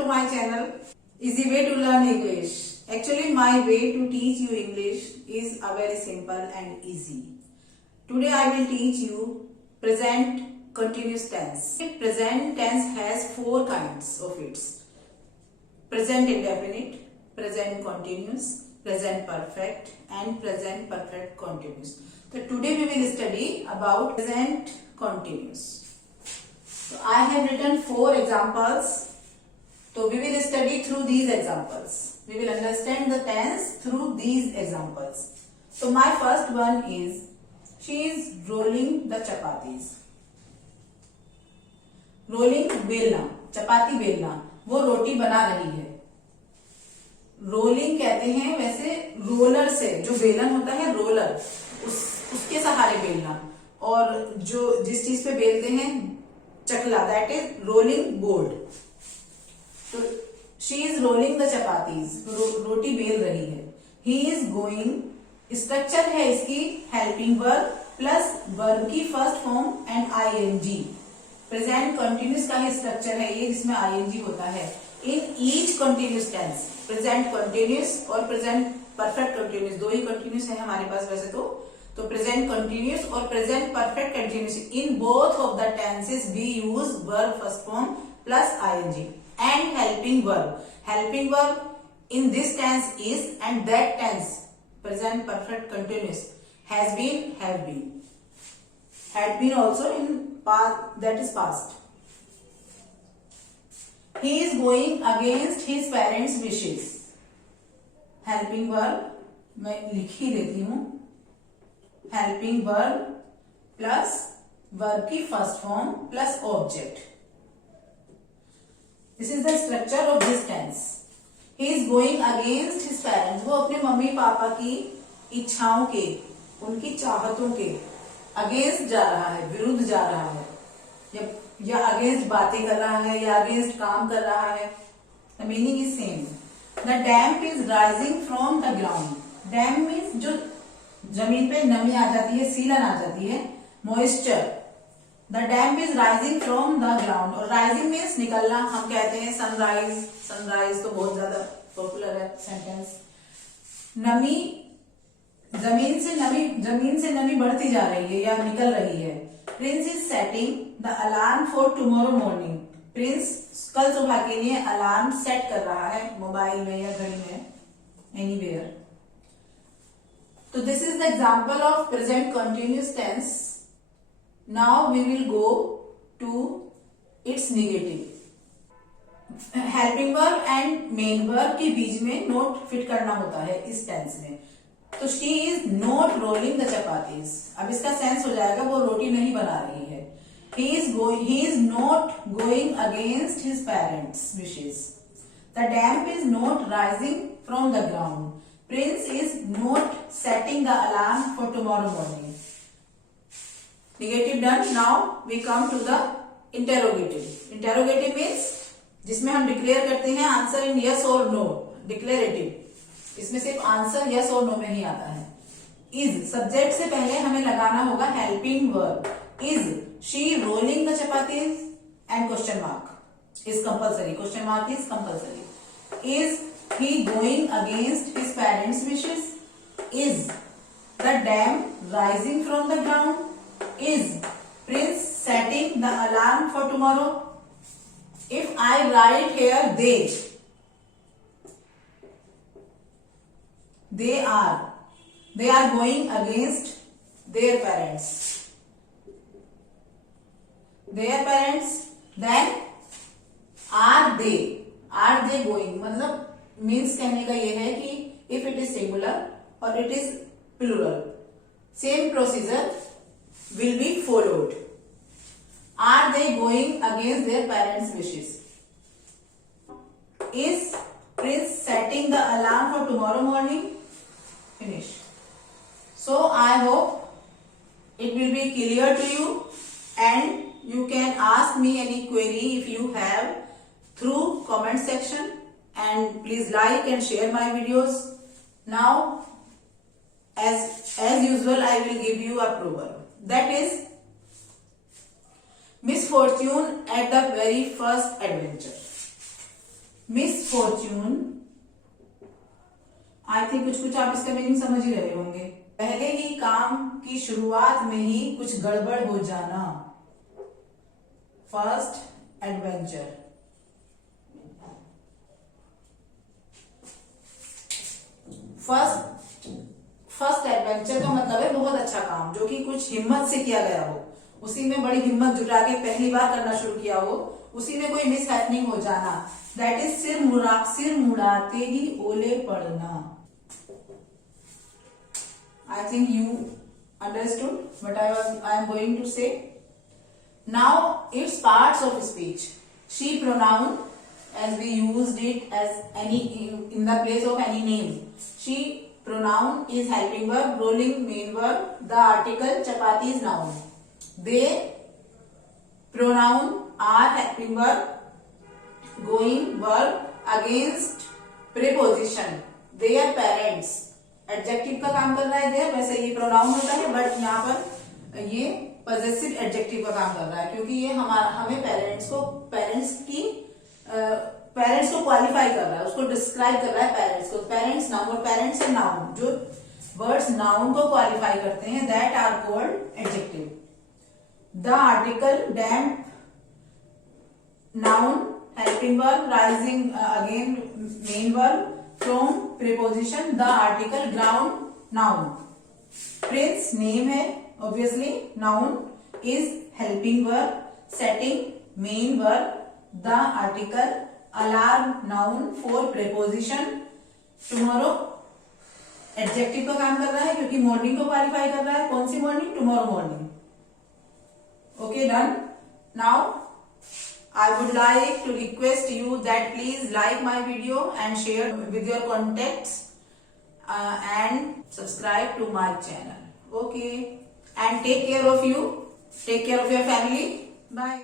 to my channel Easy Way to Learn English. Actually my way to teach you English is a very simple and easy. Today I will teach you present continuous tense. Present tense has four kinds of its. Present indefinite, present continuous, present perfect and present perfect continuous. So today we will study about present continuous. So I have written four examples. So we will study through these examples. We will understand the tense through these examples. So my first one is, she is rolling the chapatis. Rolling बेलना, चपाती बेलना, वो रोटी बना रही है. रोलिंग कहते हैं वैसे रोलर से, जो बेलन होता है रोलर, उसके सहारे बेलना. और जो जिस चीज पे बेलते हैं चकला, दैट इज रोलिंग बोर्ड. तो she is rolling the chapatis, रोटी बेल रही है. ही इज गोइंग, स्ट्रक्चर है इसकी हेल्पिंग वर्ब प्लस वर्ब की first form and ING. Present continuous का ही स्ट्रक्चर है ये, जिसमें आईएनजी होता है. In each continuous tense, present continuous और प्रेजेंट परफेक्ट कंटिन्यूस, दो ही कंटिन्यूस है हमारे पास वैसे तो प्रेजेंट कंटिन्यूस और present perfect continuous, in both of the tenses we use verb first form plus ING and helping verb. Helping verb in this tense is, and that tense present perfect continuous has been, have been, had been also in past, that is past. He is going against his parents' wishes. Helping verb मैं लिख ही देती हूं. Helping verb plus verb की first form plus object. This is the structure of this tense. He is going against his parents. वो अपने mummy papa की इच्छाओं के, उनकी चाहतों के अगेंस्ट जा रहा है, विरुद्ध जा रहा है, या अगेंस्ट बातें कर रहा है, या अगेंस्ट काम कर रहा है. The meaning is same. The damp is rising from the ground. डैम्प मीन्स जो जमीन पे नमी आ जाती है, सीलन आ जाती है, moisture. The damp is rising from the ground. और राइजिंग मीन्स निकलना. हम कहते हैं सनराइज. सनराइज तो बहुत ज्यादा पॉपुलर है सेंटेंस. नमी, जमीन से नमी बढ़ती जा रही है या निकल रही है. Prince is setting the alarm for tomorrow morning. Prince कल सुबह के लिए अलार्म सेट कर रहा है, मोबाइल में या घड़ी में, एनीवेयर. तो this is the example of present continuous tense. Now we will go to its negative. Helping verb and main verb के बीच में नोट फिट करना होता है इस टेंस में. तो she is not rolling the chapatis. अब इसका सेंस हो जाएगा वो रोटी नहीं बना रही है. He is not going against his parents wishes. The damp is not rising from the ground. Prince is not setting the alarm for tomorrow morning. Negative done. Now we come to the interrogative. Interrogative means जिसमें हम declare करते हैं answer in yes और no. Declarative, इसमें सिर्फ answer yes और नो में ही आता है. इज, सब्जेक्ट से पहले हमें लगाना होगा helping verb. Is she rolling the chapatis and question mark is compulsory. Question mark is compulsory. Is he going against his parents wishes. Is the dam rising from the ground. Is Prince setting the alarm for tomorrow. If I right here they are going against their parents. Then are they going, मतलब मीन्स कहने का ये है कि if it is singular or it is plural, same procedure will be followed. Are they going against their parents' wishes? Is Prince setting the alarm for tomorrow morning? Finish. So I hope it will be clear to you, and you can ask me any query if you have through comment section, and please like and share my videos. Now as usual I will give you a proverb, that is misfortune at the very first adventure. Misfortune, I think कुछ कुछ आप इसका मीनिंग समझ ही रहे होंगे। पहले ही काम की शुरुआत में ही कुछ गड़बड़ हो जाना। फर्स्ट एडवेंचर, फर्स्ट एडवेंचर का मतलब है बहुत अच्छा काम, जो कि कुछ हिम्मत से किया गया हो, उसी में बड़ी हिम्मत जुटा के पहली बार करना शुरू किया हो, उसी में कोई मिस हैपनिंग हो जाना। दैट इज सिर मुड़ाते ही ओले पड़ना। I think you understood what I am going to say. Now it's parts of speech. She pronoun, as we used it as any in the place of any name. She pronoun is helping verb, rolling main verb, the article, chapati is noun. They pronoun are helping verb, going verb, against preposition. Their parents adjective का काम कर रहा है देयर, वैसे ये प्रोनाउन होता है, बट यहाँ पर ये पॉजेसिव एडजेक्टिव का काम कर रहा है, क्योंकि ये हमें पेरेंट्स को क्वालिफाई कर रहा है, उसको डिस्क्राइब कर रहा है पेरेंट्स को। पेरेंट्स नाउन, और पेरेंट्स है नाउन, जो वर्ड्स नाउन को क्वालिफाई करते हैं, that are called adjective. The article damp noun, helping verb, rising again main verb, from preposition, the article, ground noun. Prince name है obviously, noun is helping verb, setting main verb, the article, alarm noun for preposition, tomorrow adjective का काम कर रहा है, क्योंकि मॉर्निंग को क्वालिफाई कर रहा है। कौन सी morning? Tomorrow morning. Okay, done. Now I would like to request you that please like my video and share with your contacts and subscribe to my channel. Okay, and take care of you. Take care of your family. Bye.